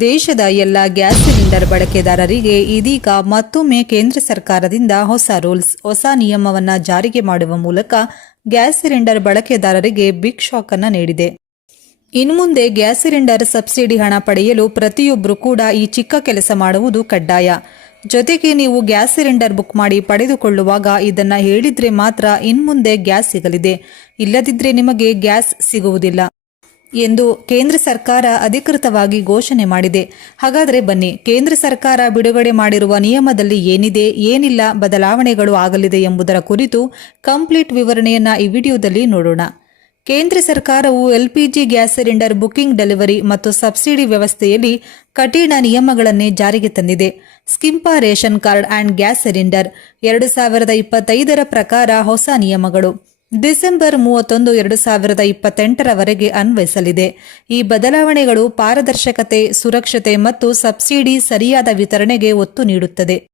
ದೇಶದ ಎಲ್ಲ gas cylinder ಬಳಕೆದಾರರಿಗೆ ಇದೀಗ ಮತ್ತೊಮ್ಮೆ ಕೇಂದ್ರ ಸರ್ಕಾರದಿಂದ ಹೊಸ ರೂಲ್ಸ್, ಹೊಸ ನಿಯಮವನ್ನು ಜಾರಿಗೆ ಮಾಡುವ ಮೂಲಕ ಗ್ಯಾಸ್ ಸಿಲಿಂಡರ್ ಬಳಕೆದಾರರಿಗೆ ಬಿಗ್ ಶಾಕ್ ಅನ್ನು ನೀಡಿದೆ. ಇನ್ನು ಮುಂದೆ ಗ್ಯಾಸ್ ಸಿಲಿಂಡರ್ ಸಬ್ಸಿಡಿ ಹಣ ಪಡೆಯಲು ಪ್ರತಿಯೊಬ್ಬರು ಕೂಡ ಈ ಚಿಕ್ಕ ಕೆಲಸ ಮಾಡುವುದು ಕಡ್ಡಾಯ. ಜೊತೆಗೆ ನೀವು ಗ್ಯಾಸ್ ಸಿಲಿಂಡರ್ ಬುಕ್ ಮಾಡಿ ಪಡೆದುಕೊಳ್ಳುವಾಗ ಇದನ್ನ ಹೇಳಿದ್ರೆ ಮಾತ್ರ ಇನ್ಮುಂದೆ ಗ್ಯಾಸ್ ಸಿಗಲಿದೆ. ಇಲ್ಲದಿದ್ರೆ ನಿಮಗೆ ಗ್ಯಾಸ್ ಸಿಗುವುದಿಲ್ಲ. ಎಂದು ಕೇಂದ್ರ ಸರ್ಕಾರ ಅಧಿಕೃತವಾಗಿ ಘೋಷಣೆ ಮಾಡಿದೆ. ಹಾಗಾದರೆ ಬನ್ನಿ, ಕೇಂದ್ರ ಸರ್ಕಾರ ಬಿಡುಗಡೆ ಮಾಡಿರುವ ನಿಯಮದಲ್ಲಿ ಏನಿದೆ, ಏನಿಲ್ಲ, ಬದಲಾವಣೆಗಳು ಆಗಲಿದೆ ಎಂಬುದರ ಕುರಿತು ಕಂಪ್ಲೀಟ್ ವಿವರಣೆಯನ್ನು ಈ ವಿಡಿಯೋದಲ್ಲಿ ನೋಡೋಣ. ಕೇಂದ್ರ ಸರ್ಕಾರವು LPG gas cylinder booking delivery ಮತ್ತು ಸಬ್ಸಿಡಿ ವ್ಯವಸ್ಥೆಯಲ್ಲಿ ಕಠಿಣ ನಿಯಮಗಳನ್ನೇ ಜಾರಿಗೆ ತಂದಿದೆ. ಸ್ಕಿಂಪಾ ration card and gas cylinder, ಎರಡು ಸಾವಿರದ ಇಪ್ಪತ್ತೈದರ ಪ್ರಕಾರ ಹೊಸ ನಿಯಮಗಳು. ಡಿಸೆಂಬರ್ ಮೂವತ್ತೊಂದು, ಎರಡು ಸಾವಿರದ ಇಪ್ಪತ್ತೆಂಟರವರೆಗೆ ಅನ್ವಯಿಸಲಿದೆ. ಈ ಬದಲಾವಣೆಗಳು ಪಾರದರ್ಶಕತೆ, ಸುರಕ್ಷತೆ ಮತ್ತು ಸಬ್ಸಿಡಿ ಸರಿಯಾದ ವಿತರಣೆಗೆ ಒತ್ತು ನೀಡುತ್ತದೆ.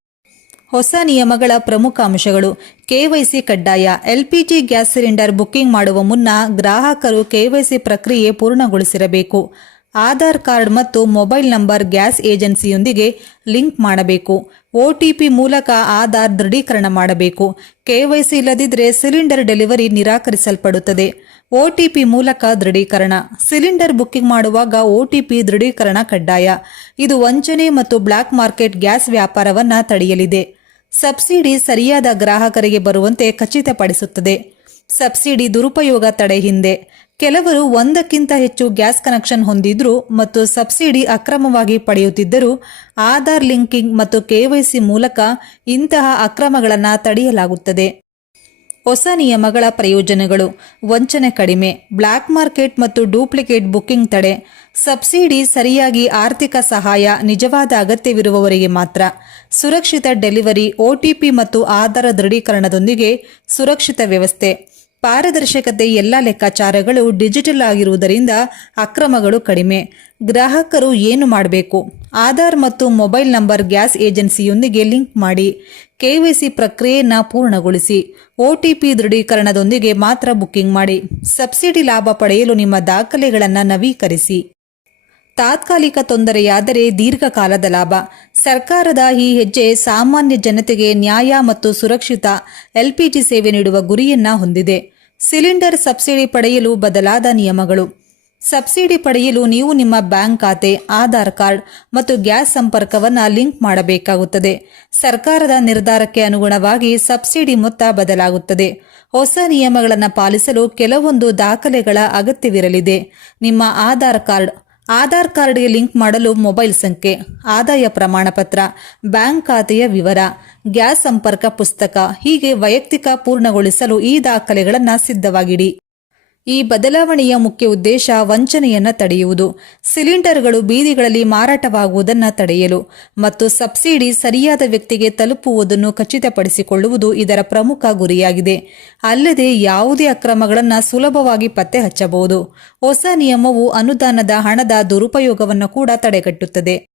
ಹೊಸ ನಿಯಮಗಳ ಪ್ರಮುಖ ಅಂಶಗಳು. ಕೆವೈಸಿ ಕಡ್ಡಾಯ. ಎಲ್ಪಿಜಿ ಗ್ಯಾಸ್ ಸಿಲಿಂಡರ್ ಬುಕಿಂಗ್ ಮಾಡುವ ಮುನ್ನ ಗ್ರಾಹಕರು ಕೆವೈಸಿ ಪ್ರಕ್ರಿಯೆ ಪೂರ್ಣಗೊಳಿಸಿರಬೇಕು. ಆಧಾರ್ ಕಾರ್ಡ್ ಮತ್ತು ಮೊಬೈಲ್ ನಂಬರ್ ಗ್ಯಾಸ್ ಏಜೆನ್ಸಿಯೊಂದಿಗೆ ಲಿಂಕ್ ಮಾಡಬೇಕು. ಒಟಿಪಿ ಮೂಲಕ ಆಧಾರ್ ದೃಢೀಕರಣ ಮಾಡಬೇಕು. ಕೆವೈಸಿ ಇಲ್ಲದಿದ್ದರೆ ಸಿಲಿಂಡರ್ ಡೆಲಿವರಿ ನಿರಾಕರಿಸಲ್ಪಡುತ್ತದೆ. ಒಟಿಪಿ ಮೂಲಕ ದೃಢೀಕರಣ. ಸಿಲಿಂಡರ್ ಬುಕ್ಕಿಂಗ್ ಮಾಡುವಾಗ ಒಟಿಪಿ ದೃಢೀಕರಣ ಕಡ್ಡಾಯ. ಇದು ವಂಚನೆ ಮತ್ತು ಬ್ಲ್ಯಾಕ್ ಮಾರ್ಕೆಟ್ ಗ್ಯಾಸ್ ವ್ಯಾಪಾರವನ್ನು ತಡೆಯಲಿದೆ. ಸಬ್ಸಿಡಿ ಸರಿಯಾದ ಗ್ರಾಹಕರಿಗೆ ಬರುವಂತೆ ಖಚಿತಪಡಿಸುತ್ತದೆ. ಸಬ್ಸಿಡಿ ದುರುಪಯೋಗ ತಡೆ ಹಿಂದೆ. ಕೆಲವರು ಒಂದಕ್ಕಿಂತ ಹೆಚ್ಚು ಗ್ಯಾಸ್ ಕನೆಕ್ಷನ್ ಹೊಂದಿದ್ರು ಮತ್ತು ಸಬ್ಸಿಡಿ ಅಕ್ರಮವಾಗಿ ಪಡೆಯುತ್ತಿದ್ದರು ಆಧಾರ್ ಲಿಂಕಿಂಗ್ ಮತ್ತು ಕೆವೈಸಿ ಮೂಲಕ ಇಂತಹ ಅಕ್ರಮಗಳನ್ನು ತಡೆಯಲಾಗುತ್ತದೆ. ಹೊಸ ನಿಯಮಗಳ ಪ್ರಯೋಜನಗಳು. ವಂಚನೆ ಕಡಿಮೆ. ಬ್ಲ್ಯಾಕ್ ಮಾರ್ಕೆಟ್ ಮತ್ತು ಡೂಪ್ಲಿಕೇಟ್ ಬುಕಿಂಗ್ ತಡೆ. ಸಬ್ಸಿಡಿ ಸರಿಯಾಗಿ ಆರ್ಥಿಕ ಸಹಾಯ ನಿಜವಾದ ಅಗತ್ಯವಿರುವವರಿಗೆ ಮಾತ್ರ. ಸುರಕ್ಷಿತ ಡೆಲಿವರಿ ಒಟಿಪಿ ಮತ್ತು ಆಧಾರ ದೃಢೀಕರಣದೊಂದಿಗೆ ಸುರಕ್ಷಿತ ವ್ಯವಸ್ಥೆ. ಪಾರದರ್ಶಕತೆ ಎಲ್ಲ ಲೆಕ್ಕಾಚಾರಗಳು ಡಿಜಿಟಲ್ ಆಗಿರುವುದರಿಂದ ಅಕ್ರಮಗಳು ಕಡಿಮೆ. ಗ್ರಾಹಕರು ಏನು ಮಾಡಬೇಕು? ಆಧಾರ್ ಮತ್ತು ಮೊಬೈಲ್ ನಂಬರ್ ಗ್ಯಾಸ್ ಏಜೆನ್ಸಿಯೊಂದಿಗೆ ಲಿಂಕ್ ಮಾಡಿ. ಕೆವೈಸಿ ಪ್ರಕ್ರಿಯೆಯನ್ನು ಪೂರ್ಣಗೊಳಿಸಿ. ಒಟಿಪಿ ದೃಢೀಕರಣದೊಂದಿಗೆ ಮಾತ್ರ ಬುಕ್ಕಿಂಗ್ ಮಾಡಿ. ಸಬ್ಸಿಡಿ ಲಾಭ ಪಡೆಯಲು ನಿಮ್ಮ ದಾಖಲೆಗಳನ್ನು ನವೀಕರಿಸಿ. ತಾತ್ಕಾಲಿಕ ತೊಂದರೆಯಾದರೆ ದೀರ್ಘಕಾಲದ ಲಾಭ. ಸರ್ಕಾರದ ಈ ಹೆಜ್ಜೆ ಸಾಮಾನ್ಯ ಜನತೆಗೆ ನ್ಯಾಯ ಮತ್ತು ಸುರಕ್ಷಿತ ಎಲ್ಪಿಜಿ ಸೇವೆ ನೀಡುವ ಗುರಿಯನ್ನ ಹೊಂದಿದೆ. ಸಿಲಿಂಡರ್ ಸಬ್ಸಿಡಿ ಪಡೆಯಲು ಬದಲಾದ ನಿಯಮಗಳು. ಸಬ್ಸಿಡಿ ಪಡೆಯಲು ನೀವು ನಿಮ್ಮ ಬ್ಯಾಂಕ್ ಖಾತೆ, ಆಧಾರ್ ಕಾರ್ಡ್ ಮತ್ತು ಗ್ಯಾಸ್ ಸಂಪರ್ಕವನ್ನು ಲಿಂಕ್ ಮಾಡಬೇಕಾಗುತ್ತದೆ. ಸರ್ಕಾರದ ನಿರ್ಧಾರಕ್ಕೆ ಅನುಗುಣವಾಗಿ ಸಬ್ಸಿಡಿ ಮೊತ್ತ ಬದಲಾಗುತ್ತದೆ. ಹೊಸ ನಿಯಮಗಳನ್ನು ಪಾಲಿಸಲು ಕೆಲವೊಂದು ದಾಖಲೆಗಳ ಅಗತ್ಯವಿರಲಿದೆ. ನಿಮ್ಮ ಆಧಾರ್ ಕಾರ್ಡ್ ಆಧಾರ್ ಕಾರ್ಡ್ಗೆ ಲಿಂಕ್ ಮಾಡಲು ಮೊಬೈಲ್ ಸಂಖ್ಯೆ, ಆದಾಯ ಪ್ರಮಾಣಪತ್ರ, ಬ್ಯಾಂಕ್ ಖಾತೆಯ ವಿವರ, ಗ್ಯಾಸ್ ಸಂಪರ್ಕ ಪುಸ್ತಕ ಹೀಗೆ ವೈಯಕ್ತಿಕ ಪೂರ್ಣಗೊಳಿಸಲು ಈ ದಾಖಲೆಗಳನ್ನು ಸಿದ್ಧವಾಗಿಡಿ. ಈ ಬದಲಾವಣೆಯ ಮುಖ್ಯ ಉದ್ದೇಶ ವಂಚನೆಯನ್ನು ತಡೆಯುವುದು. ಸಿಲಿಂಡರ್ಗಳು ಬೀದಿಗಳಲ್ಲಿ ಮಾರಾಟವಾಗುವುದನ್ನು ತಡೆಯಲು ಮತ್ತು ಸಬ್ಸಿಡಿ ಸರಿಯಾದ ವ್ಯಕ್ತಿಗೆ ತಲುಪುವುದನ್ನು ಖಚಿತಪಡಿಸಿಕೊಳ್ಳುವುದು ಇದರ ಪ್ರಮುಖ ಗುರಿಯಾಗಿದೆ. ಅಲ್ಲದೆ ಯಾವುದೇ ಅಕ್ರಮಗಳನ್ನು ಸುಲಭವಾಗಿ ಪತ್ತೆ ಹಚ್ಚಬಹುದು. ಹೊಸ ನಿಯಮವು ಅನುದಾನದ ಹಣದ ದುರುಪಯೋಗವನ್ನು ಕೂಡ ತಡೆಗಟ್ಟುತ್ತದೆ.